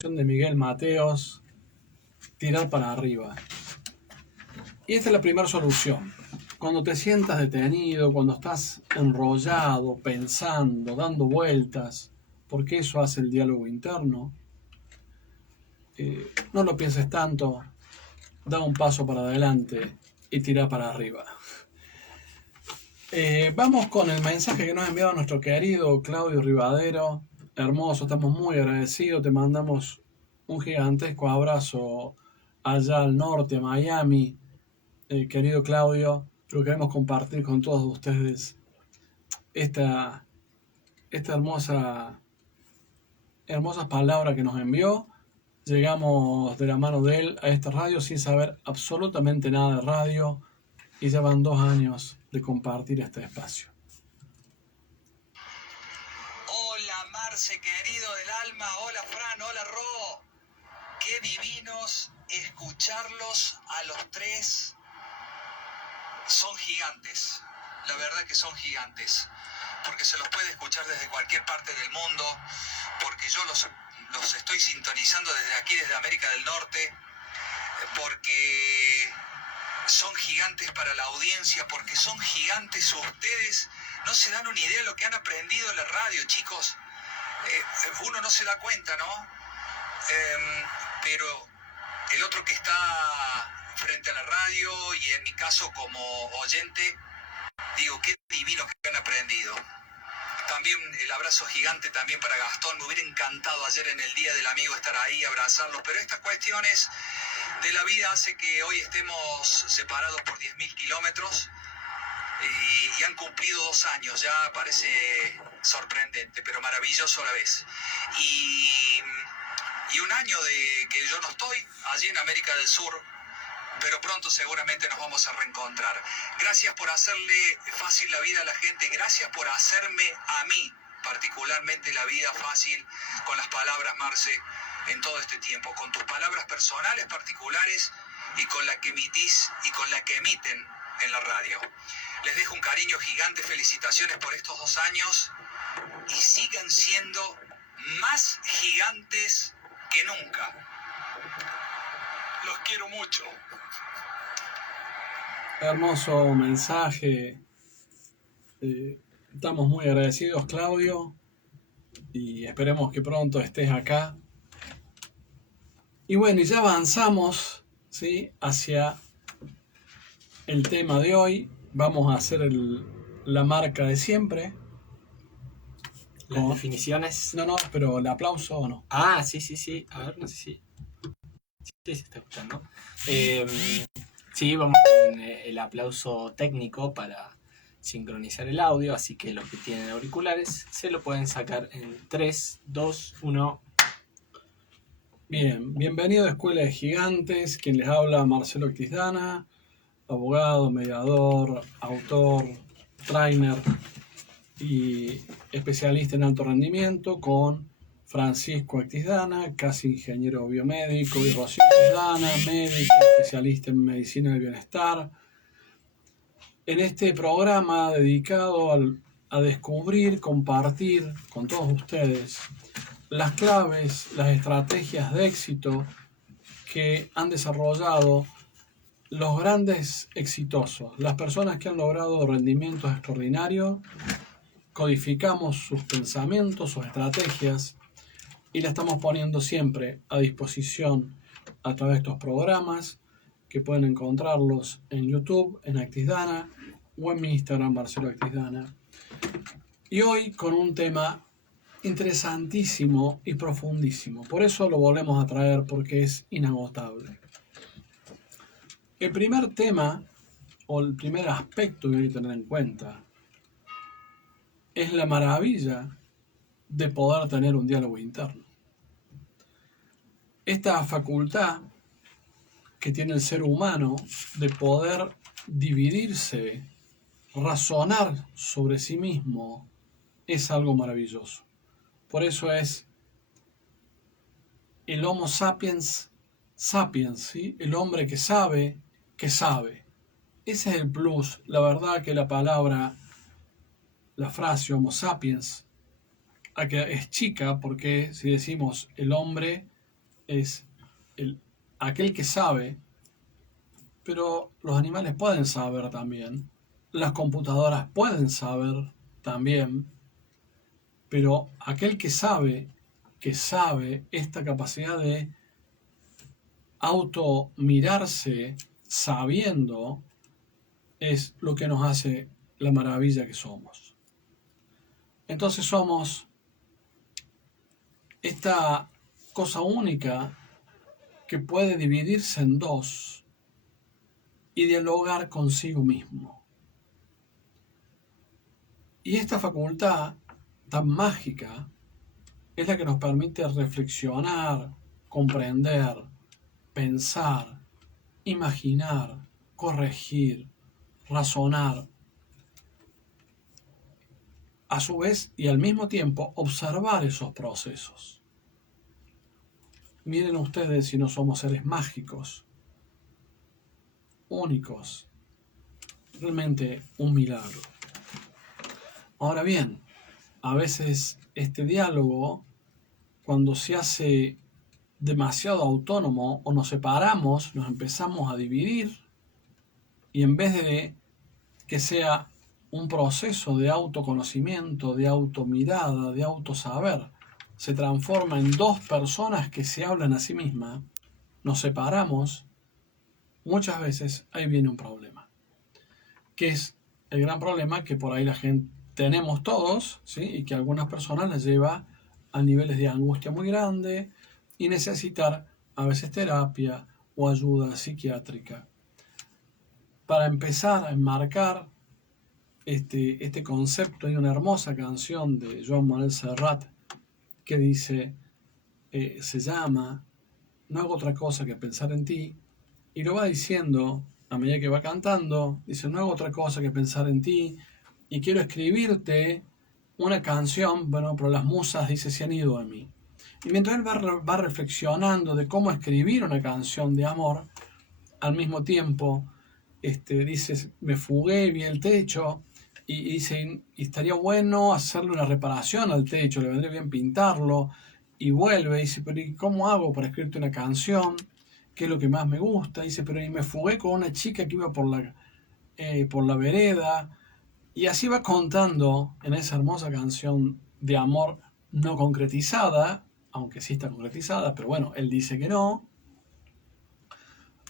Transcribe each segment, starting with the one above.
de Miguel Mateos, tirar para arriba. Y esta es la primera solución. Cuando te sientas detenido, cuando estás enrollado, pensando, dando vueltas, porque eso hace el diálogo interno, no lo pienses tanto, da un paso para adelante y tira para arriba. Vamos con el mensaje que nos ha enviado nuestro querido Claudio Rivadero. Hermoso, estamos muy agradecidos, te mandamos un gigantesco abrazo allá al norte, Miami. Querido Claudio, pero queremos compartir con todos ustedes esta hermosa palabra que nos envió. Llegamos de la mano de él a esta radio sin saber absolutamente nada de radio y ya van 2 años de compartir este espacio. Hola Marce, querido del alma, hola Fran, hola Ro. Qué divinos escucharlos a los tres. Son gigantes, la verdad que son gigantes, porque se los puede escuchar desde cualquier parte del mundo, porque yo los estoy sintonizando desde aquí, desde América del Norte, porque son gigantes para la audiencia, porque son gigantes ustedes. No se dan una idea de lo que han aprendido en la radio, chicos. Uno no se da cuenta, ¿no? Pero el otro que está frente a la radio y en mi caso como oyente, digo, qué divino que han aprendido. También el abrazo gigante también para Gastón. Me hubiera encantado ayer en el Día del Amigo estar ahí, abrazarlo, pero estas cuestiones de la vida hace que hoy estemos separados por 10.000 kilómetros y han cumplido 2 años. Ya parece sorprendente, pero maravilloso a la vez. Y 1 año de que yo no estoy allí en América del Sur, pero pronto seguramente nos vamos a reencontrar. Gracias por hacerle fácil la vida a la gente, gracias por hacerme a mí particularmente la vida fácil con las palabras, Marce, en todo este tiempo, con tus palabras personales particulares y con la que emitís y con la que emiten en la radio. Les dejo un cariño gigante, felicitaciones por estos 2 años y sigan siendo más gigantes que nunca. Los quiero mucho. Hermoso mensaje. Estamos muy agradecidos, Claudio, y esperemos que pronto estés acá. Y bueno, y ya avanzamos, ¿sí?, hacia el tema de hoy. Vamos a hacer la marca de siempre. Las definiciones. No, pero el aplauso o no. Ah, sí. A ver, no sé si. Sí, se está escuchando. Sí, vamos con el aplauso técnico para sincronizar el audio, así que los que tienen auriculares se lo pueden sacar en 3, 2, 1. Bien, bienvenido a Escuela de Gigantes. Quien les habla, Marcelo Octisdana, abogado, mediador, autor, trainer y especialista en alto rendimiento, con Francisco Octisdana, casi ingeniero biomédico, y Rocío Octisdana, médico, especialista en medicina del bienestar. En este programa dedicado a descubrir, compartir con todos ustedes las claves, las estrategias de éxito que han desarrollado los grandes exitosos, las personas que han logrado rendimientos extraordinarios. Codificamos sus pensamientos, sus estrategias y la estamos poniendo siempre a disposición a través de estos programas que pueden encontrarlos en YouTube, en Octisdana, o en mi Instagram, Marcelo Octisdana. Y hoy con un tema interesantísimo y profundísimo. Por eso lo volvemos a traer, porque es inagotable. El primer tema, o el primer aspecto que hay que tener en cuenta, es la maravilla de poder tener un diálogo interno. Esta facultad que tiene el ser humano de poder dividirse, razonar sobre sí mismo, es algo maravilloso. Por eso es el Homo sapiens sapiens, ¿sí?, el hombre que sabe que sabe. Ese es el plus. La verdad que la palabra, la frase Homo sapiens es chica, porque si decimos el hombre es aquel que sabe, pero los animales pueden saber también, las computadoras pueden saber también, pero aquel que sabe esta capacidad de automirarse sabiendo, es lo que nos hace la maravilla que somos. Entonces somos esta cosa única que puede dividirse en dos y dialogar consigo mismo. Y esta facultad tan mágica es la que nos permite reflexionar, comprender, pensar, imaginar, corregir, razonar, a su vez y al mismo tiempo observar esos procesos. Miren ustedes si no somos seres mágicos, únicos, realmente un milagro. Ahora bien, a veces este diálogo, cuando se hace demasiado autónomo o nos separamos, nos empezamos a dividir y en vez de que sea un proceso de autoconocimiento, de automirada, de autosaber, se transforma en dos personas que se hablan a sí mismas, nos separamos, muchas veces ahí viene un problema. Que es el gran problema que por ahí la gente tenemos todos, ¿sí? Y que a algunas personas les lleva a niveles de angustia muy grande y necesitar a veces terapia o ayuda psiquiátrica. Para empezar a enmarcar este concepto, hay una hermosa canción de Joan Manuel Serrat que dice, se llama No hago otra cosa que pensar en ti, y lo va diciendo a medida que va cantando, dice, no hago otra cosa que pensar en ti, y quiero escribirte una canción, bueno, pero las musas, dice, se han ido de mí. Y mientras él va reflexionando de cómo escribir una canción de amor, al mismo tiempo, dice, me fugué, vi el techo, y dice, y estaría bueno hacerle una reparación al techo, le vendría bien pintarlo, y vuelve, y dice, pero ¿y cómo hago para escribirte una canción? ¿Qué es lo que más me gusta? Dice, pero y me fugué con una chica que iba por la vereda, y así va contando en esa hermosa canción de amor no concretizada, aunque sí está concretizada, pero bueno, él dice que no,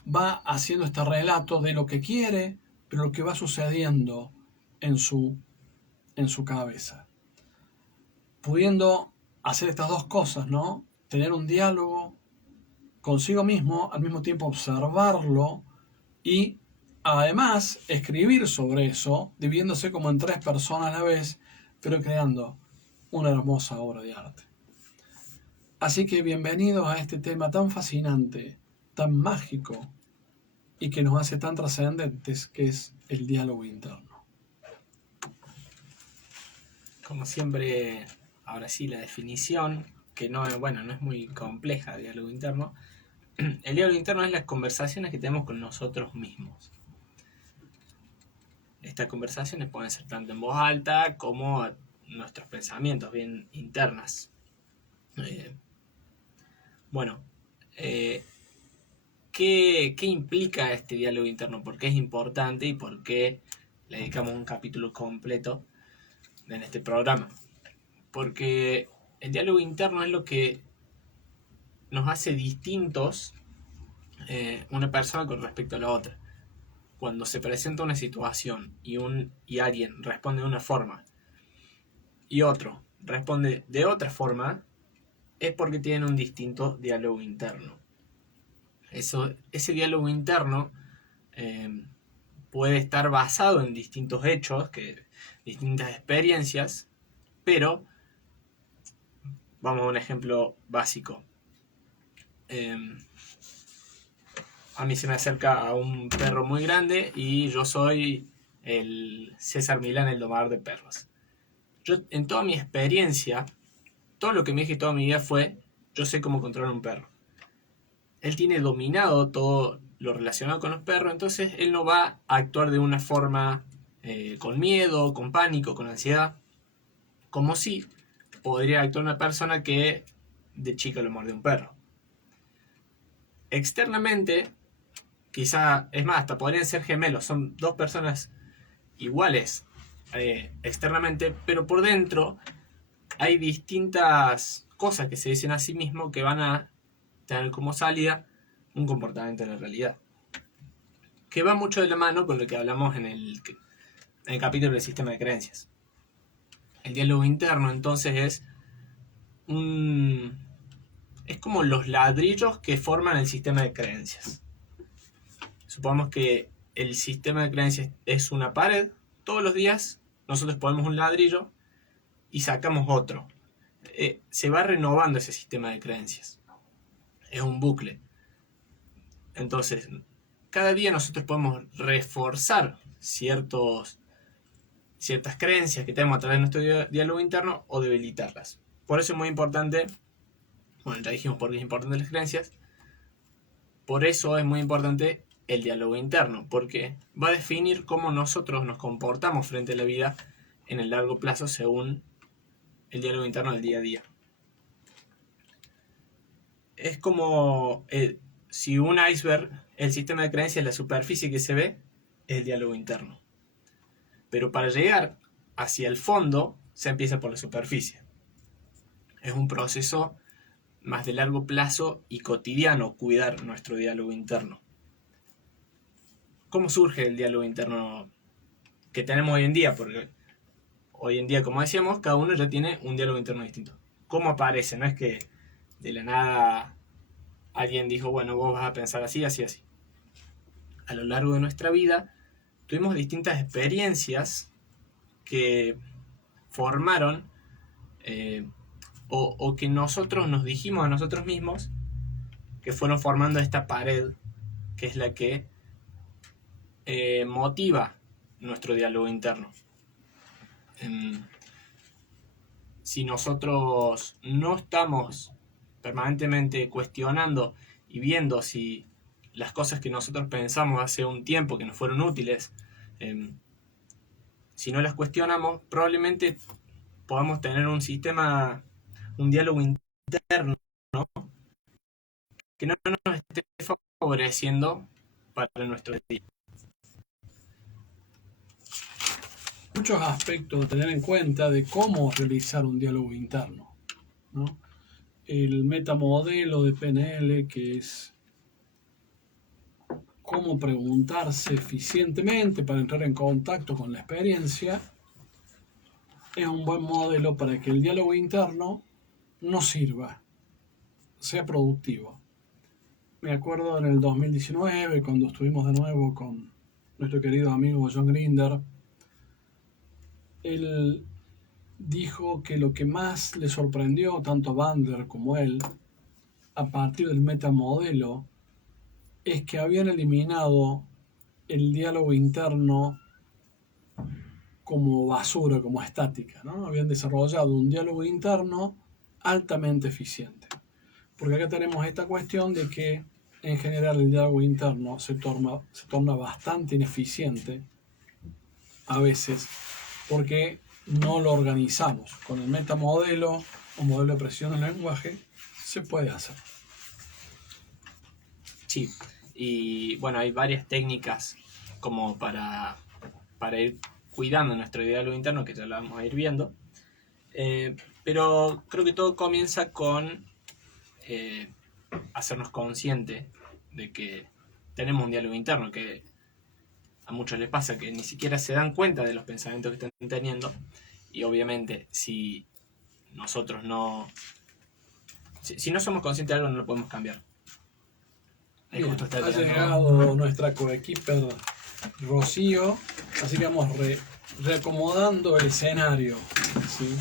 va haciendo este relato de lo que quiere, pero lo que va sucediendo en su cabeza. Pudiendo hacer estas dos cosas, ¿no? Tener un diálogo consigo mismo, al mismo tiempo observarlo y además escribir sobre eso, dividiéndose como en tres personas a la vez, pero creando una hermosa obra de arte. Así que bienvenidos a este tema tan fascinante, tan mágico y que nos hace tan trascendentes, que es el diálogo interno. Como siempre, ahora sí, la definición, que no es muy compleja, el diálogo interno. El diálogo interno es las conversaciones que tenemos con nosotros mismos. Estas conversaciones pueden ser tanto en voz alta como nuestros pensamientos bien internas. ¿Qué implica este diálogo interno? ¿Por qué es importante y por qué le dedicamos un capítulo completo en este programa? Porque el diálogo interno es lo que nos hace distintos una persona con respecto a la otra. Cuando se presenta una situación y alguien responde de una forma y otro responde de otra forma, es porque tienen un distinto diálogo interno. Ese diálogo interno puede estar basado en distintos hechos, distintas experiencias, pero vamos a un ejemplo básico. A mí se me acerca a un perro muy grande y yo soy el César Milán, el domador de perros. Yo, en toda mi experiencia, todo lo que me dije toda mi vida fue, yo sé cómo controlar un perro. Él tiene dominado todo lo relacionado con los perros, entonces él no va a actuar de una forma con miedo, con pánico, con ansiedad, como si podría actuar una persona que de chica lo mordió un perro. externamente, quizá, es más, hasta podrían ser gemelos, son dos personas iguales externamente, pero por dentro hay distintas cosas que se dicen a sí mismos que van a tener como salida un comportamiento en la realidad. Que va mucho de la mano con lo que hablamos en el capítulo del sistema de creencias. El diálogo interno, entonces, es como los ladrillos que forman el sistema de creencias. Supongamos que el sistema de creencias es una pared. Todos los días nosotros ponemos un ladrillo y sacamos otro. Se va renovando ese sistema de creencias. Es un bucle. Entonces, cada día nosotros podemos reforzar ciertas creencias que tenemos a través de nuestro diálogo interno o debilitarlas. Por eso es muy importante, bueno, ya dijimos por qué es importante las creencias, por eso es muy importante el diálogo interno, porque va a definir cómo nosotros nos comportamos frente a la vida en el largo plazo según el diálogo interno del día a día. Es como si un iceberg, el sistema de creencias, la superficie que se ve, es el diálogo interno. Pero para llegar hacia el fondo, se empieza por la superficie. Es un proceso más de largo plazo y cotidiano cuidar nuestro diálogo interno. ¿Cómo surge el diálogo interno que tenemos hoy en día? Porque hoy en día, como decíamos, cada uno ya tiene un diálogo interno distinto. ¿Cómo aparece? No es que de la nada alguien dijo, bueno, vos vas a pensar así, así, así. A lo largo de nuestra vida tuvimos distintas experiencias que formaron o que nosotros nos dijimos a nosotros mismos que fueron formando esta pared que es la que motiva nuestro diálogo interno. Si nosotros no estamos permanentemente cuestionando y viendo si las cosas que nosotros pensamos hace un tiempo que nos fueron útiles, si no las cuestionamos, probablemente podamos tener un diálogo interno que no nos esté favoreciendo para nuestro día. Muchos aspectos a tener en cuenta de cómo realizar un diálogo interno, ¿no? El metamodelo de PNL, que es cómo preguntarse eficientemente para entrar en contacto con la experiencia, es un buen modelo para que el diálogo interno nos sirva, sea productivo. Me acuerdo en el 2019, cuando estuvimos de nuevo con nuestro querido amigo John Grinder, él dijo que lo que más le sorprendió tanto a Bandler como él, a partir del metamodelo, es que habían eliminado el diálogo interno como basura, como estática, ¿no? Habían desarrollado un diálogo interno altamente eficiente. Porque acá tenemos esta cuestión de que en general el diálogo interno se torna bastante ineficiente a veces porque no lo organizamos. Con el metamodelo o modelo de presión del lenguaje se puede hacer. Sí, y bueno, hay varias técnicas como para ir cuidando nuestro diálogo interno, que ya lo vamos a ir viendo. Pero creo que todo comienza con hacernos conscientes de que tenemos un diálogo interno, que a muchos les pasa que ni siquiera se dan cuenta de los pensamientos que están teniendo, y obviamente si nosotros si no somos conscientes de algo, no lo podemos cambiar. Bien, ha llegado nuestra coequiper Rocío, así que vamos reacomodando el escenario, ¿sí?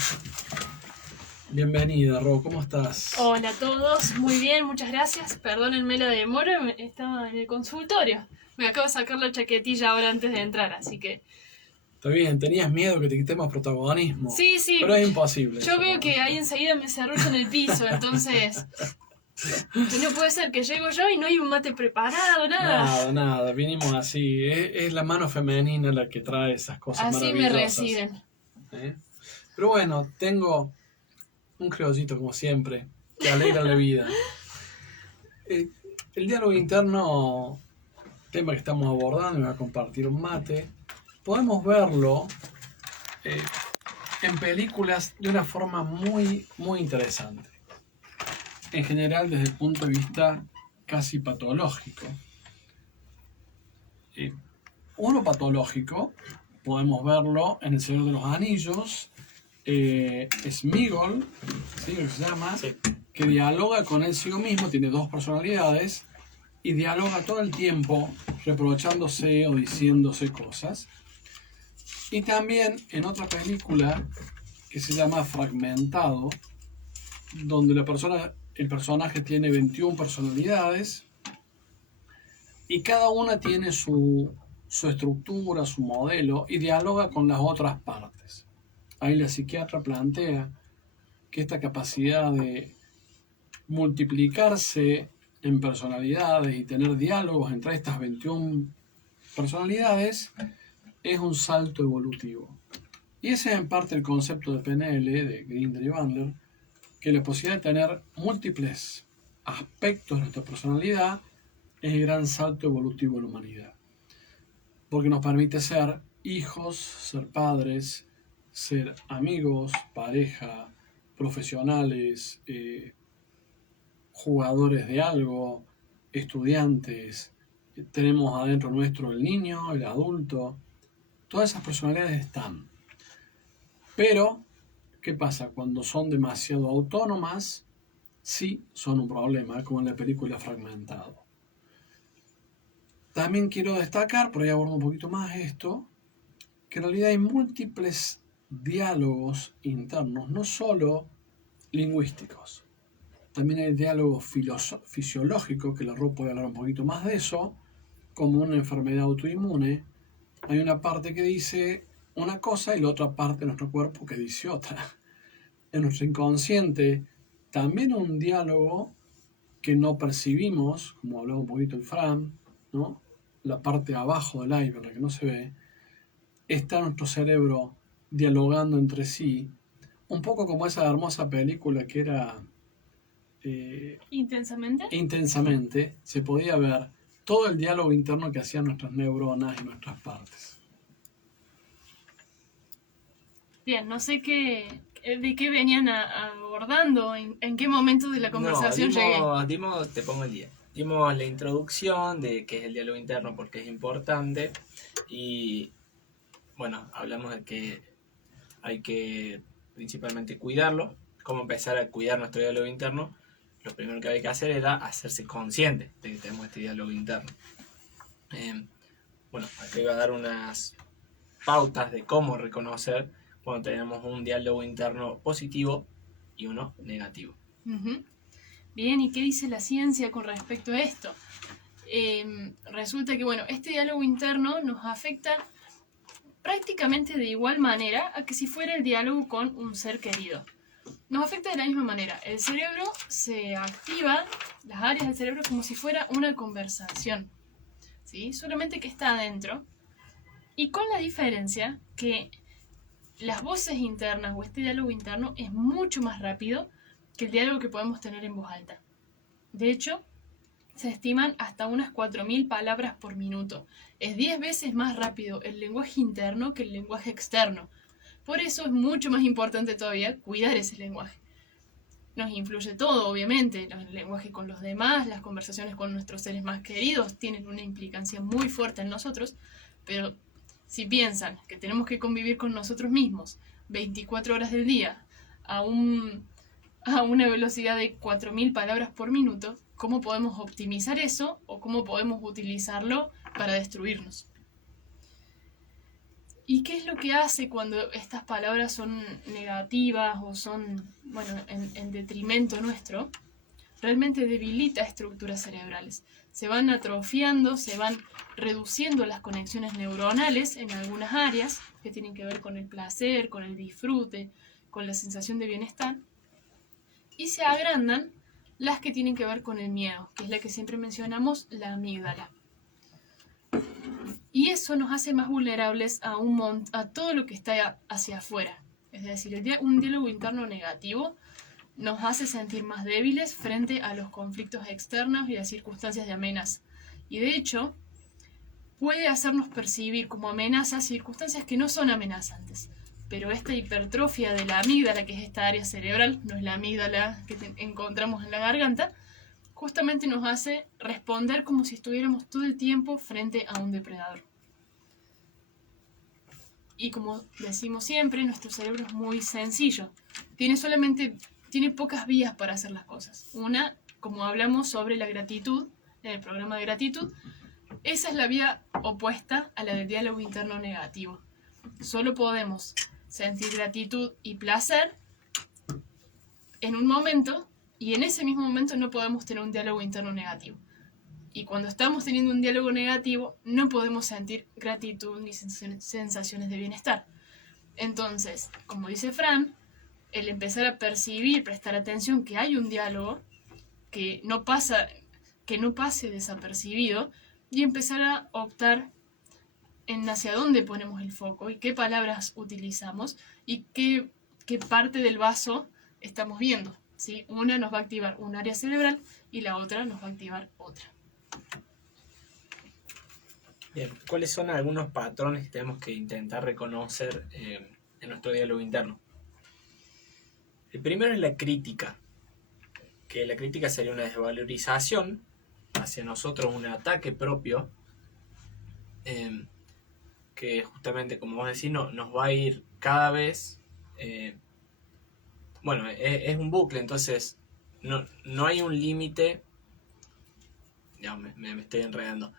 Bienvenida, Ro, ¿cómo estás? Hola a todos, muy bien, muchas gracias. Perdónenme la demora, estaba en el consultorio. Me acabo de sacar la chaquetilla ahora antes de entrar, así que... Está bien, tenías miedo que te quitemos protagonismo. Sí, pero es imposible. Yo veo que ahí enseguida me cerrucho en el piso, entonces... No puede ser que llego yo y no hay un mate preparado, nada. Nada, vinimos así. Es la mano femenina la que trae esas cosas así maravillosas. Me reciben. Pero bueno, tengo un criollito como siempre, que alegra la vida. El diálogo interno, tema que estamos abordando, me voy a compartir un mate. Podemos verlo en películas de una forma muy, muy interesante. En general, desde el punto de vista casi patológico. Uno patológico, podemos verlo en El Señor de los Anillos, Sméagol, ¿sí? Que se llama, Sí. que dialoga con él sí mismo, tiene dos personalidades, y dialoga todo el tiempo reprochándose o diciéndose cosas. Y también en otra película que se llama Fragmentado, donde el personaje tiene 21 personalidades y cada una tiene su estructura, su modelo y dialoga con las otras partes. Ahí la psiquiatra plantea que esta capacidad de multiplicarse en personalidades y tener diálogos entre estas 21 personalidades es un salto evolutivo. Y ese es en parte el concepto de PNL, de Grinder y Bandler, que la posibilidad de tener múltiples aspectos de nuestra personalidad es el gran salto evolutivo de la humanidad. Porque nos permite ser hijos, ser padres, ser amigos, pareja, profesionales, jugadores de algo, estudiantes. Tenemos adentro nuestro el niño, el adulto. Todas esas personalidades están. Pero, ¿qué pasa? Cuando son demasiado autónomas, sí son un problema, como en la película Fragmentado. También quiero destacar, por ahí abordo un poquito más esto, que en realidad hay múltiples diálogos internos, no solo lingüísticos. También hay diálogo fisiológico, que la Ro puede hablar un poquito más de eso, como una enfermedad autoinmune. Hay una parte que dice una cosa y la otra parte de nuestro cuerpo que dice otra. En nuestro inconsciente también un diálogo que no percibimos, como hablaba un poquito el Fran, ¿no? La parte de abajo del iceberg, la que no se ve, está nuestro cerebro dialogando entre sí, un poco como esa hermosa película que era Intensamente. Se podía ver todo el diálogo interno que hacían nuestras neuronas y nuestras partes. Bien, no sé de qué venían abordando, en qué momento de la conversación llegué. Te pongo el día. Dimos la introducción de qué es el diálogo interno, porque es importante, y bueno, hablamos de que hay que principalmente cuidarlo. Cómo empezar a cuidar nuestro diálogo interno. Lo primero que hay que hacer era hacerse consciente de que tenemos este diálogo interno. Bueno, acá iba a dar unas pautas de cómo reconocer cuando tenemos un diálogo interno positivo y uno negativo. Uh-huh. Bien, ¿y qué dice la ciencia con respecto a esto? Resulta que, bueno, este diálogo interno nos afecta prácticamente de igual manera a que si fuera el diálogo con un ser querido. Nos afecta de la misma manera. El cerebro se activa, las áreas del cerebro, como si fuera una conversación, ¿sí? Solamente que está adentro. Y con la diferencia que las voces internas o este diálogo interno es mucho más rápido que el diálogo que podemos tener en voz alta. De hecho, se estiman hasta unas 4.000 palabras por minuto. Es 10 veces más rápido el lenguaje interno que el lenguaje externo. Por eso es mucho más importante todavía cuidar ese lenguaje. Nos influye todo, obviamente, el lenguaje con los demás, las conversaciones con nuestros seres más queridos tienen una implicancia muy fuerte en nosotros, pero si piensan que tenemos que convivir con nosotros mismos 24 horas del día a una velocidad de 4.000 palabras por minuto, ¿cómo podemos optimizar eso o cómo podemos utilizarlo para destruirnos? ¿Y qué es lo que hace cuando estas palabras son negativas o son, bueno, en detrimento nuestro? Realmente debilita estructuras cerebrales. Se van atrofiando, se van reduciendo las conexiones neuronales en algunas áreas que tienen que ver con el placer, con el disfrute, con la sensación de bienestar. Y se agrandan las que tienen que ver con el miedo, que es la que siempre mencionamos, la amígdala. Y eso nos hace más vulnerables a todo lo que está hacia afuera. Es decir, un diálogo interno negativo nos hace sentir más débiles frente a los conflictos externos y las circunstancias de amenaza. Y de hecho, puede hacernos percibir como amenazas circunstancias que no son amenazantes. Pero esta hipertrofia de la amígdala, que es esta área cerebral, no es la amígdala que encontramos en la garganta, justamente nos hace responder como si estuviéramos todo el tiempo frente a un depredador. Y como decimos siempre, nuestro cerebro es muy sencillo. Tiene pocas vías para hacer las cosas. Una, como hablamos sobre la gratitud, en el programa de gratitud, esa es la vía opuesta a la del diálogo interno negativo. Solo podemos sentir gratitud y placer en un momento, y en ese mismo momento no podemos tener un diálogo interno negativo. Y cuando estamos teniendo un diálogo negativo, no podemos sentir gratitud ni sensaciones de bienestar. Entonces, como dice Fran, el empezar a percibir, prestar atención que hay un diálogo que no pase desapercibido, y empezar a optar en hacia dónde ponemos el foco y qué palabras utilizamos y qué parte del vaso estamos viendo, ¿sí? Una nos va a activar un área cerebral y la otra nos va a activar otra. Bien, ¿cuáles son algunos patrones que tenemos que intentar reconocer en nuestro diálogo interno? El primero es la crítica, que la crítica sería una desvalorización hacia nosotros, un ataque propio, que justamente, como vos decís, nos va a ir cada vez... bueno, es un bucle, entonces no hay un límite. Ya me estoy enredando.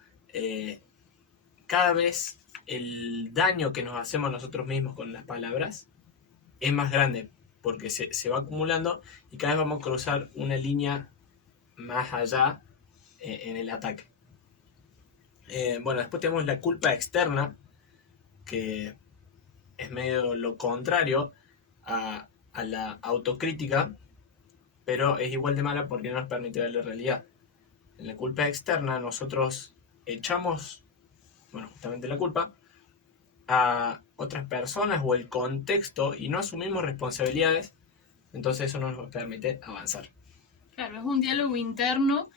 Cada vez el daño que nos hacemos nosotros mismos con las palabras es más grande, porque se va acumulando y cada vez vamos a cruzar una línea más allá en el ataque. Bueno, después tenemos la culpa externa, que es medio lo contrario a la autocrítica, pero es igual de mala porque no nos permite ver la realidad. En la culpa externa nosotros echamos, bueno, justamente la culpa a otras personas o el contexto y no asumimos responsabilidades, entonces eso no nos permite avanzar. Claro, es un diálogo interno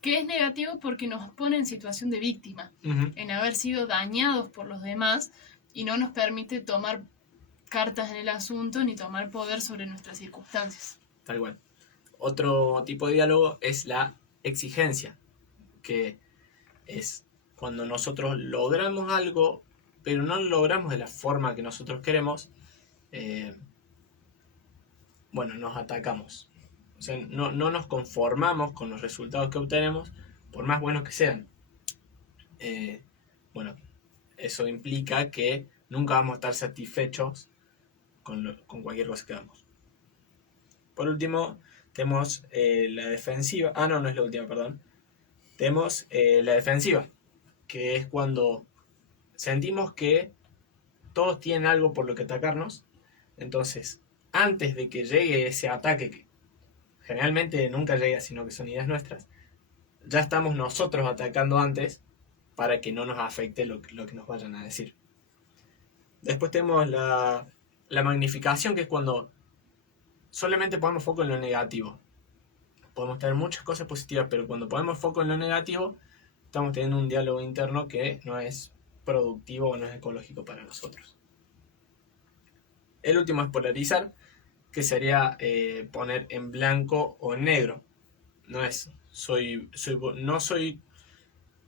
que es negativo porque nos pone en situación de víctima, en haber sido dañados por los demás, y no nos permite tomar cartas en el asunto ni tomar poder sobre nuestras circunstancias. Tal cual. Otro tipo de diálogo es la exigencia, que es cuando nosotros logramos algo, pero no lo logramos de la forma que nosotros queremos, bueno, nos atacamos. O sea, no nos conformamos con los resultados que obtenemos, por más buenos que sean. Bueno, eso implica que nunca vamos a estar satisfechos con cualquier cosa que hagamos. Por último, tenemos la defensiva. No es la última, perdón. Tenemos la defensiva, que es cuando sentimos que todos tienen algo por lo que atacarnos. Entonces, antes de que llegue ese ataque, que generalmente nunca llega, sino que son ideas nuestras, ya estamos nosotros atacando antes para que no nos afecte lo que nos vayan a decir. Después tenemos la magnificación, que es cuando solamente ponemos foco en lo negativo. Podemos tener muchas cosas positivas, pero cuando ponemos foco en lo negativo, estamos teniendo un diálogo interno que no es productivo o no es ecológico para nosotros. El último es polarizar, que sería poner en blanco o en negro. No es no soy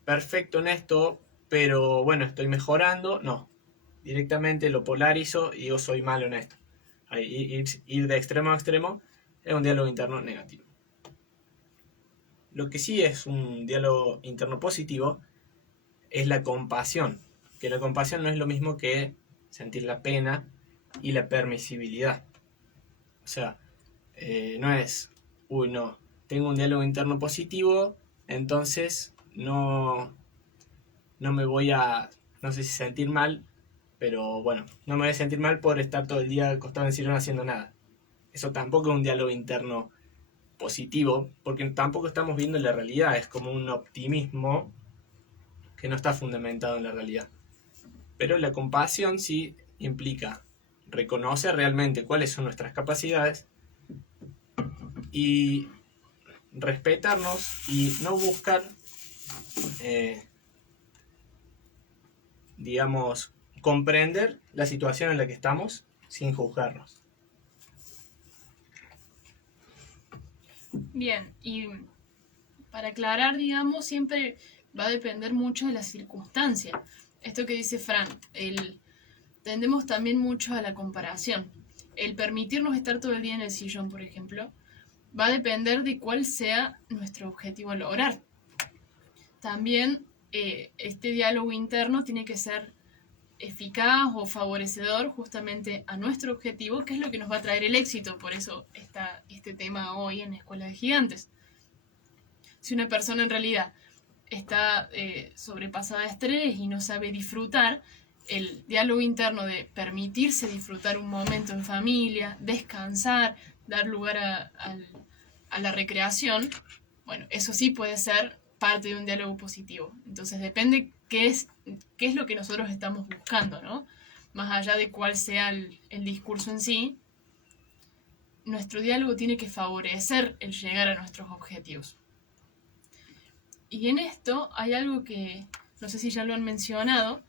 perfecto en esto, pero bueno, estoy mejorando. No, directamente lo polarizo y digo soy malo en esto. Ir de extremo a extremo es un diálogo interno negativo. Lo que sí es un diálogo interno positivo es la compasión, que la compasión no es lo mismo que sentir la pena y la permisibilidad. O sea, no es, tengo un diálogo interno positivo, entonces no me voy a, no sé si sentir mal, pero bueno, no me voy a sentir mal por estar todo el día acostado en el sillón haciendo nada. Eso tampoco es un diálogo interno positivo, porque tampoco estamos viendo la realidad, es como un optimismo que no está fundamentado en la realidad. Pero la compasión sí implica reconocer realmente cuáles son nuestras capacidades y respetarnos y no buscar, digamos, comprender la situación en la que estamos sin juzgarnos. Bien, y para aclarar, digamos, siempre va a depender mucho de la circunstancia. Esto que dice Fran, tendemos también mucho a la comparación. El permitirnos estar todo el día en el sillón, por ejemplo, va a depender de cuál sea nuestro objetivo a lograr. También este diálogo interno tiene que ser eficaz o favorecedor justamente a nuestro objetivo, que es lo que nos va a traer el éxito. Por eso está este tema hoy en la Escuela de Gigantes. Si una persona en realidad está sobrepasada de estrés y no sabe disfrutar, el diálogo interno de permitirse disfrutar un momento en familia, descansar, dar lugar a la recreación, bueno, eso sí puede ser parte de un diálogo positivo. Entonces depende qué es lo que nosotros estamos buscando, ¿no? Más allá de cuál sea el discurso en sí, nuestro diálogo tiene que favorecer el llegar a nuestros objetivos. Y en esto hay algo que, no sé si ya lo han mencionado,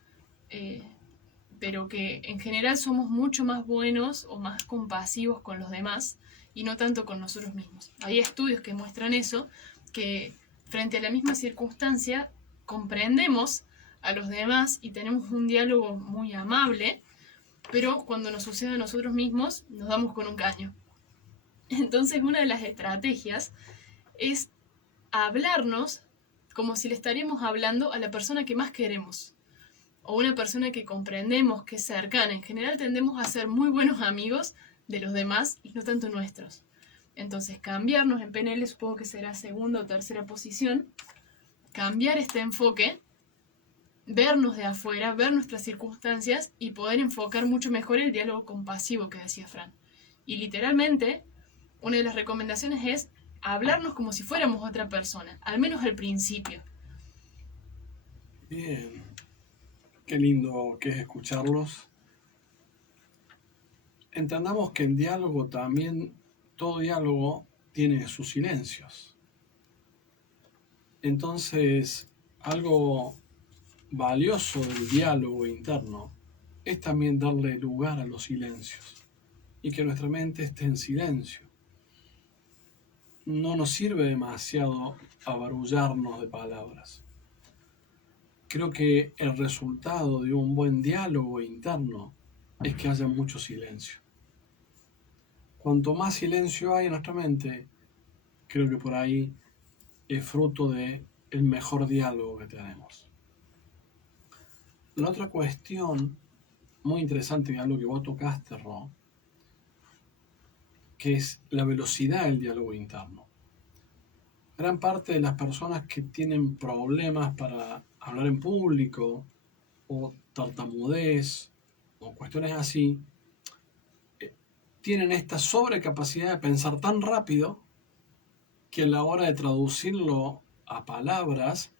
pero que en general somos mucho más buenos o más compasivos con los demás y no tanto con nosotros mismos. Hay estudios que muestran eso, que frente a la misma circunstancia comprendemos a los demás y tenemos un diálogo muy amable, pero cuando nos sucede a nosotros mismos nos damos con un caño. Entonces una de las estrategias es hablarnos como si le estaríamos hablando a la persona que más queremos o una persona que comprendemos, que es cercana. En general tendemos a ser muy buenos amigos de los demás y no tanto nuestros. Entonces cambiarnos, en PNL supongo que será segunda o tercera posición, cambiar este enfoque, vernos de afuera, ver nuestras circunstancias y poder enfocar mucho mejor el diálogo compasivo que decía Fran. Y literalmente, una de las recomendaciones es hablarnos como si fuéramos otra persona, al menos al principio. Bien, qué lindo que es escucharlos. Entendamos que en diálogo también, todo diálogo tiene sus silencios. Entonces, algo valioso del diálogo interno es también darle lugar a los silencios y que nuestra mente esté en silencio. No nos sirve demasiado abarullarnos de palabras. Creo que el resultado de un buen diálogo interno es que haya mucho silencio. Cuanto más silencio hay en nuestra mente, creo que por ahí es fruto del mejor diálogo que tenemos. La otra cuestión muy interesante, algo que vos tocaste, Ro, que es la velocidad del diálogo interno. Gran parte de las personas que tienen problemas para hablar en público o tartamudez o cuestiones así, tienen esta sobrecapacidad de pensar tan rápido que a la hora de traducirlo a palabras,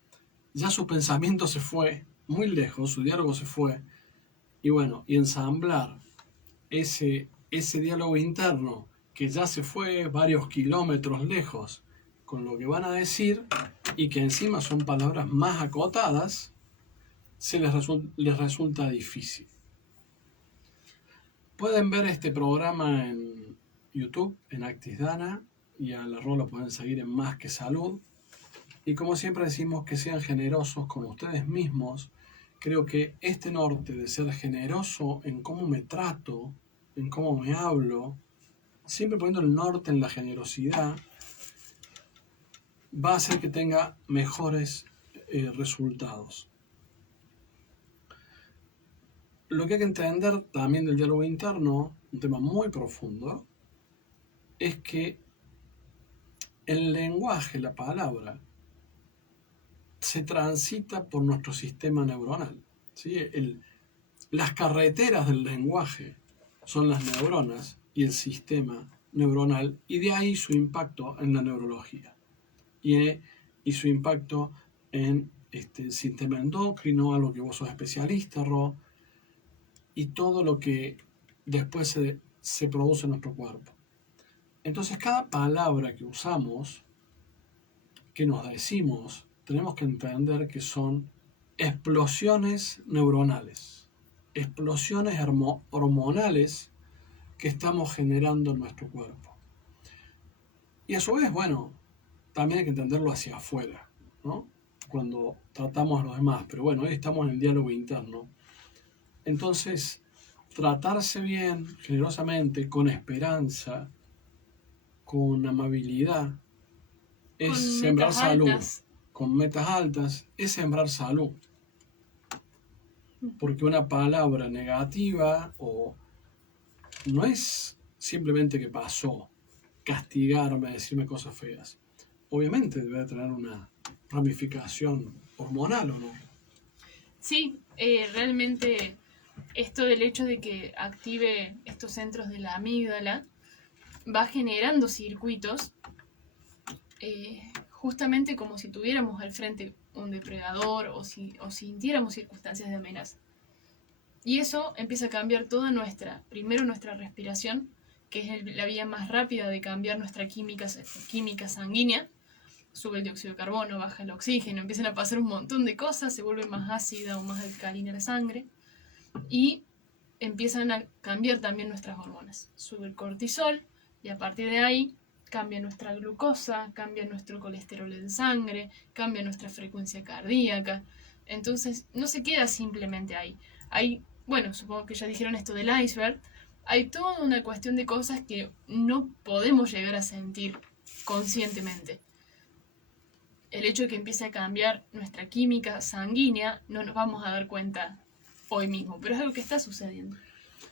ya su pensamiento se fue muy lejos, su diálogo se fue, y bueno, y ensamblar ese diálogo interno que ya se fue varios kilómetros lejos con lo que van a decir y que encima son palabras más acotadas, les resulta difícil. Pueden ver este programa en YouTube, en Actisdana, y a la Ro lo pueden seguir en Más que Salud. Y como siempre decimos, que sean generosos con ustedes mismos. Creo que este norte de ser generoso en cómo me trato, en cómo me hablo, siempre poniendo el norte en la generosidad, va a hacer que tenga mejores resultados. Lo que hay que entender también del diálogo interno, un tema muy profundo, es que el lenguaje, la palabra, se transita por nuestro sistema neuronal. ¿Sí? Las carreteras del lenguaje son las neuronas y el sistema neuronal, y de ahí su impacto en la neurología y su impacto en el sistema endocrino, a lo que vos sos especialista, Ro, y todo lo que después se produce en nuestro cuerpo. Entonces cada palabra que usamos, que nos decimos, tenemos que entender que son explosiones neuronales, explosiones hormonales que estamos generando en nuestro cuerpo. Y a su vez, bueno, también hay que entenderlo hacia afuera, ¿no? Cuando tratamos a los demás. Pero bueno, hoy estamos en el diálogo interno. Entonces, tratarse bien, generosamente, con esperanza, con amabilidad, es Con sembrar metas salud. altas. Con metas altas, es sembrar salud. Porque una palabra negativa o no es simplemente que pasó, castigarme, decirme cosas feas. Obviamente debe tener una ramificación hormonal, ¿o no? Sí, realmente esto del hecho de que active estos centros de la amígdala va generando circuitos, justamente como si tuviéramos al frente un depredador o sintiéramos circunstancias de amenaza. Y eso empieza a cambiar primero nuestra respiración, que es la vía más rápida de cambiar nuestra química sanguínea. Sube el dióxido de carbono, baja el oxígeno, empiezan a pasar un montón de cosas, se vuelve más ácida o más alcalina la sangre y empiezan a cambiar también nuestras hormonas. Sube el cortisol y a partir de ahí cambia nuestra glucosa, cambia nuestro colesterol en sangre, cambia nuestra frecuencia cardíaca. Entonces no se queda simplemente ahí. Bueno, supongo que ya dijeron esto del iceberg. Hay toda una cuestión de cosas que no podemos llegar a sentir conscientemente. El hecho de que empiece a cambiar nuestra química sanguínea no nos vamos a dar cuenta hoy mismo, pero es algo que está sucediendo.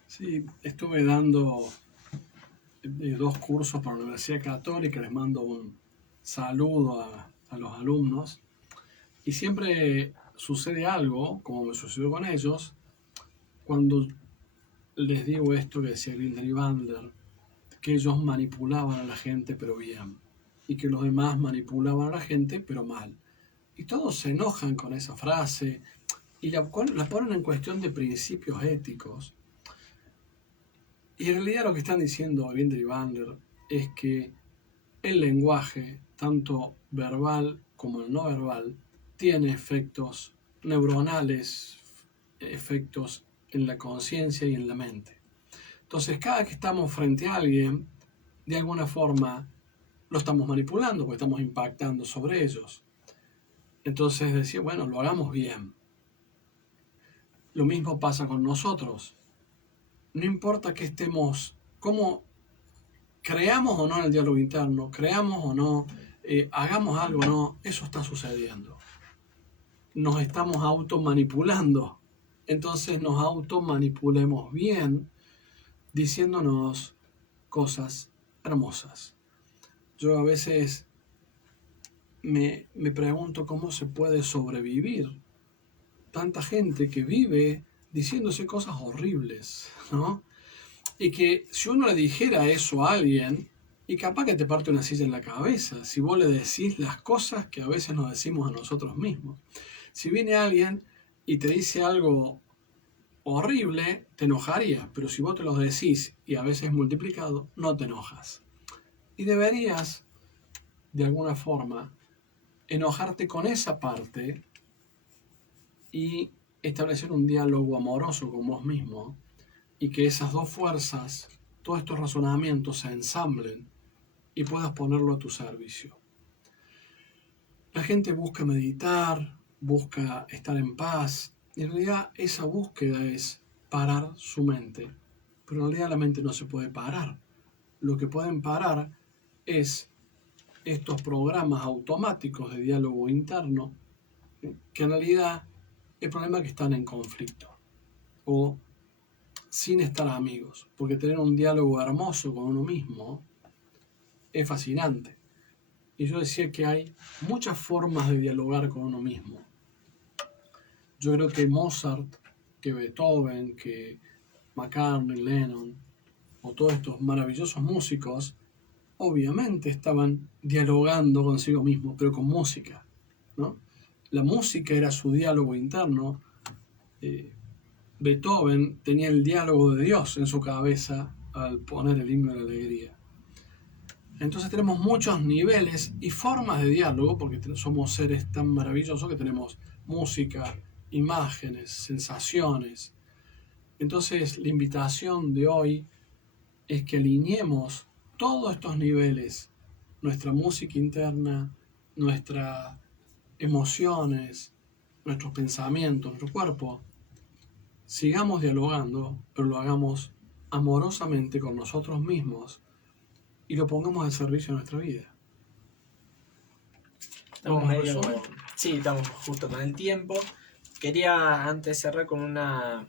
Sí, estuve dando 2 cursos para la Universidad Católica, les mando un saludo a los alumnos, y siempre sucede algo, como me sucedió con ellos, cuando les digo esto que decía Grinder y Bandler, que ellos manipulaban a la gente pero bien, y que los demás manipulaban a la gente pero mal. Y todos se enojan con esa frase y la ponen en cuestión de principios éticos. Y en realidad lo que están diciendo Grinder y Bandler es que el lenguaje, tanto verbal como el no verbal, tiene efectos neuronales, efectos en la conciencia y en la mente. Entonces, cada que estamos frente a alguien, de alguna forma lo estamos manipulando, porque estamos impactando sobre ellos. Entonces decía, bueno, lo hagamos bien. Lo mismo pasa con nosotros. No importa que estemos, cómo creamos o no en el diálogo interno, creamos o no, hagamos algo o no, eso está sucediendo. Nos estamos automanipulando. Entonces nos automanipulemos bien, diciéndonos cosas hermosas. Yo a veces me pregunto cómo se puede sobrevivir. Tanta gente que vive diciéndose cosas horribles, ¿no? Y que si uno le dijera eso a alguien, y capaz que te parte una silla en la cabeza, si vos le decís las cosas que a veces nos decimos a nosotros mismos. Si viene alguien y te dice algo horrible, te enojarías, pero si vos te lo decís y a veces multiplicado, no te enojas. Y deberías, de alguna forma, enojarte con esa parte y establecer un diálogo amoroso con vos mismo y que esas dos fuerzas, todos estos razonamientos se ensamblen y puedas ponerlo a tu servicio. La gente busca meditar, busca estar en paz, y en realidad esa búsqueda es parar su mente, pero en realidad la mente no se puede parar. Lo que pueden parar es estos programas automáticos de diálogo interno, que en realidad el problema es que están en conflicto o sin estar amigos, porque tener un diálogo hermoso con uno mismo es fascinante. Y yo decía que hay muchas formas de dialogar con uno mismo. Yo creo que Mozart, que Beethoven, que McCartney, Lennon, o todos estos maravillosos músicos, obviamente estaban dialogando consigo mismos, pero con música, ¿no? La música era su diálogo interno. Beethoven tenía el diálogo de Dios en su cabeza al poner el himno de la alegría. Entonces tenemos muchos niveles y formas de diálogo, porque somos seres tan maravillosos que tenemos música, imágenes, sensaciones. Entonces la invitación de hoy es que alineemos todos estos niveles, nuestra música interna, nuestras emociones, nuestros pensamientos, nuestro cuerpo. Sigamos dialogando, pero lo hagamos amorosamente con nosotros mismos y lo pongamos al servicio de nuestra vida. Estamos ¿Vamos al medio... resumen? Sí, estamos justo con el tiempo. Quería antes cerrar con una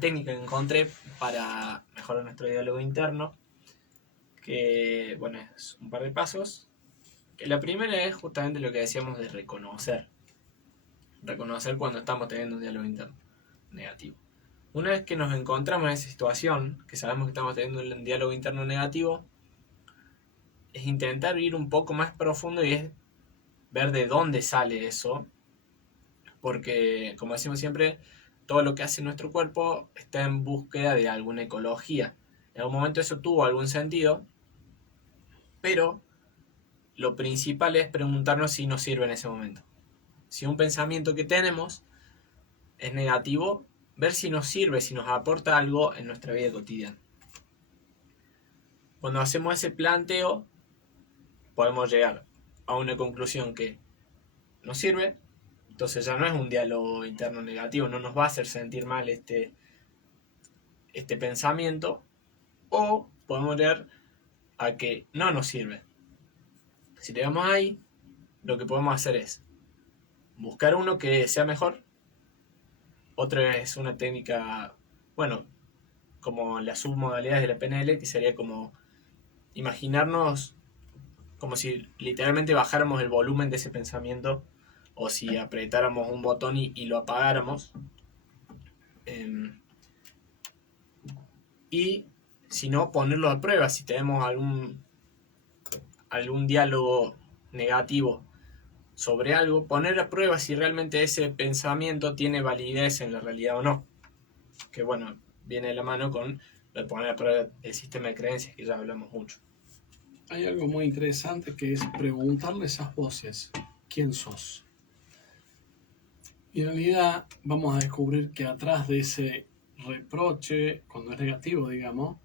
técnica que encontré para mejorar nuestro diálogo interno, que bueno, es un par de pasos. Que la primera es justamente lo que decíamos de reconocer cuando estamos teniendo un diálogo interno negativo. Una vez que nos encontramos en esa situación, que sabemos que estamos teniendo un diálogo interno negativo, es intentar ir un poco más profundo y es ver de dónde sale eso, porque como decimos siempre, todo lo que hace nuestro cuerpo está en búsqueda de alguna ecología. En algún momento eso tuvo algún sentido, pero lo principal es preguntarnos si nos sirve en ese momento. Si un pensamiento que tenemos es negativo, ver si nos sirve, si nos aporta algo en nuestra vida cotidiana. Cuando hacemos ese planteo, podemos llegar a una conclusión que nos sirve, entonces ya no es un diálogo interno negativo, no nos va a hacer sentir mal este pensamiento, o podemos llegar a que no nos sirve. Si llegamos ahí, lo que podemos hacer es buscar uno que sea mejor. Otra es una técnica, bueno, como las submodalidades de la PNL, que sería como imaginarnos como si literalmente bajáramos el volumen de ese pensamiento, o si apretáramos un botón y lo apagáramos. Y si no, ponerlo a prueba. Si tenemos algún diálogo negativo sobre algo, poner a prueba si realmente ese pensamiento tiene validez en la realidad o no. Que bueno, viene de la mano con lo de poner a prueba el sistema de creencias, que ya hablamos mucho. Hay algo muy interesante que es preguntarle a esas voces, ¿quién sos? Y en realidad vamos a descubrir que atrás de ese reproche, cuando es negativo, digamos,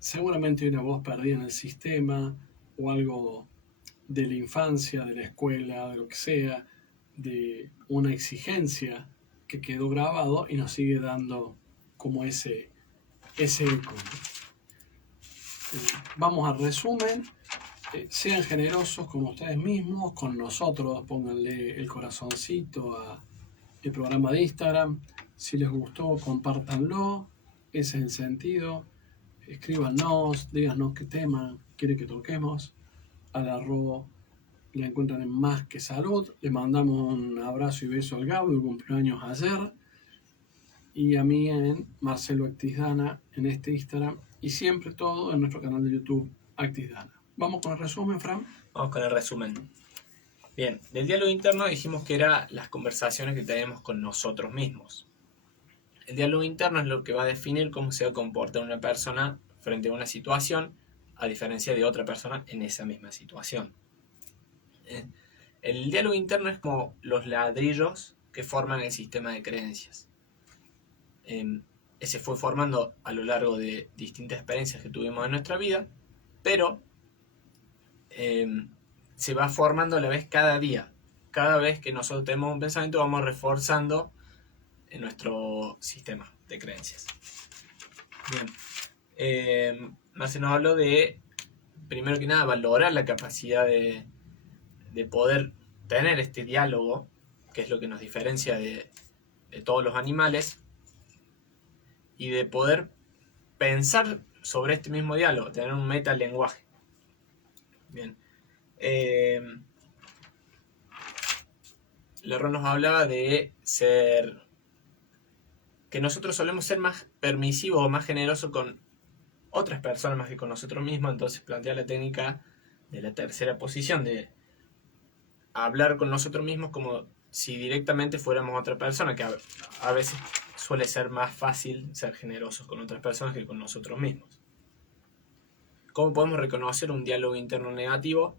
seguramente hay una voz perdida en el sistema o algo de la infancia, de la escuela, de lo que sea, de una exigencia que quedó grabado y nos sigue dando como ese eco. Vamos al resumen. Sean generosos con ustedes mismos, con nosotros, pónganle el corazoncito al programa de Instagram. Si les gustó, compártanlo. Ese es el sentido. Escríbanos, díganos qué tema quiere que toquemos. Al arroba la encuentran en Más que Salud. Le mandamos un abrazo y beso al Gabo, de cumpleaños ayer. Y a mí en Marcelo Actisdana en este Instagram. Y siempre todo en nuestro canal de YouTube Actisdana. Vamos con el resumen, Fran. Vamos con el resumen. Bien, del diálogo interno dijimos que eran las conversaciones que tenemos con nosotros mismos. El diálogo interno es lo que va a definir cómo se va a comportar una persona frente a una situación, a diferencia de otra persona en esa misma situación. El diálogo interno es como los ladrillos que forman el sistema de creencias. Se fue formando a lo largo de distintas experiencias que tuvimos en nuestra vida, pero se va formando a la vez cada día. Cada vez que nosotros tenemos un pensamiento, vamos reforzando en nuestro sistema de creencias. Bien. Marce nos habló de, primero que nada, valorar la capacidad de poder tener este diálogo, que es lo que nos diferencia de todos los animales, y de poder pensar sobre este mismo diálogo, tener un metalenguaje. Bien. Lerro nos hablaba de que nosotros solemos ser más permisivos o más generosos con otras personas más que con nosotros mismos. Entonces plantea la técnica de la tercera posición, de hablar con nosotros mismos como si directamente fuéramos otra persona, que a veces suele ser más fácil ser generosos con otras personas que con nosotros mismos. ¿Cómo podemos reconocer un diálogo interno negativo?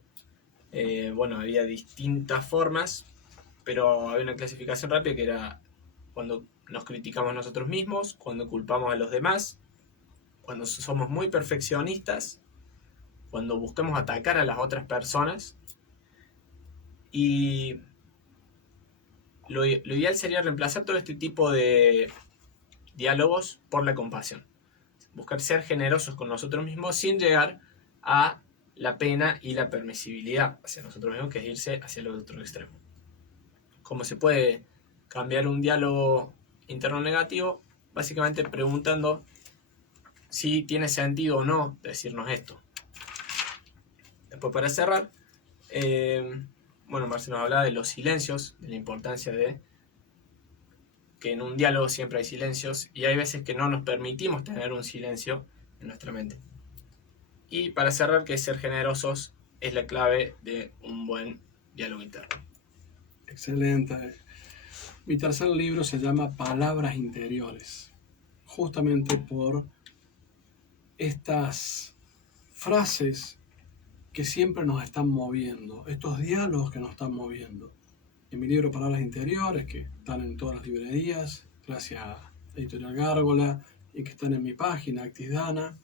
Bueno, había distintas formas, pero había una clasificación rápida que era cuando nos criticamos nosotros mismos, cuando culpamos a los demás, cuando somos muy perfeccionistas, cuando buscamos atacar a las otras personas. Y lo ideal sería reemplazar todo este tipo de diálogos por la compasión. Buscar ser generosos con nosotros mismos sin llegar a la pena y la permisibilidad hacia nosotros mismos, que es irse hacia el otro extremo. ¿Cómo se puede cambiar un diálogo interno negativo? Básicamente preguntando si tiene sentido o no decirnos esto. Después, para cerrar, Marcelo nos hablaba de los silencios, de la importancia de que en un diálogo siempre hay silencios y hay veces que no nos permitimos tener un silencio en nuestra mente. Y para cerrar, que ser generosos es la clave de un buen diálogo interno. Excelente. Mi tercer libro se llama Palabras Interiores, justamente por estas frases que siempre nos están moviendo, estos diálogos que nos están moviendo. En mi libro Palabras Interiores, que están en todas las librerías, gracias a Editorial Gárgola, y que están en mi página, Actisdana,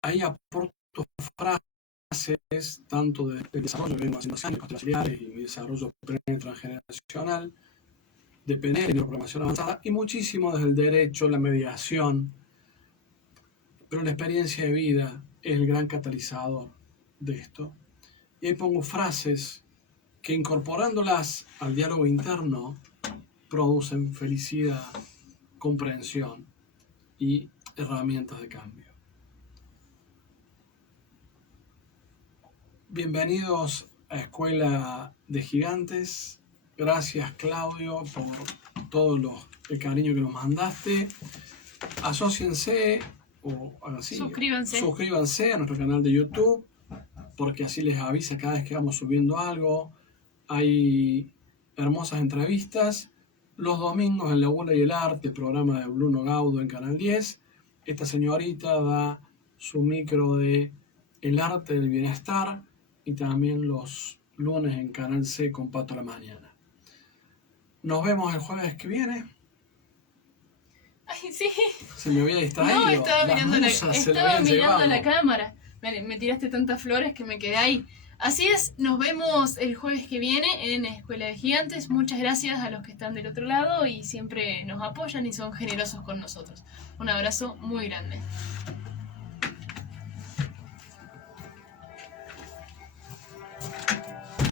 ahí aporto frases tanto del desarrollo que vengo haciendo hace años, auxiliares y mi desarrollo transgeneracional, de PNL y programación avanzada, y muchísimo desde el derecho, la mediación, pero la experiencia de vida es el gran catalizador de esto. Y ahí pongo frases que, incorporándolas al diálogo interno, producen felicidad, comprensión y herramientas de cambio. Bienvenidos a Escuela de Gigantes. Gracias, Claudio, por todo el cariño que nos mandaste. Asóciense o así, suscríbanse a nuestro canal de YouTube, porque así les avisa cada vez que vamos subiendo algo. Hay hermosas entrevistas. Los domingos en La Bula y el Arte, programa de Bruno Gaudo en Canal 10. Esta señorita da su micro de El Arte del Bienestar, y también los lunes en Canal C con Pato a la Mañana. Nos vemos el jueves que viene. Ay, sí. Se me había distraído. No, estaba mirando la cámara. Me tiraste tantas flores que me quedé ahí. Así es, nos vemos el jueves que viene en Escuela de Gigantes. Muchas gracias a los que están del otro lado y siempre nos apoyan y son generosos con nosotros. Un abrazo muy grande.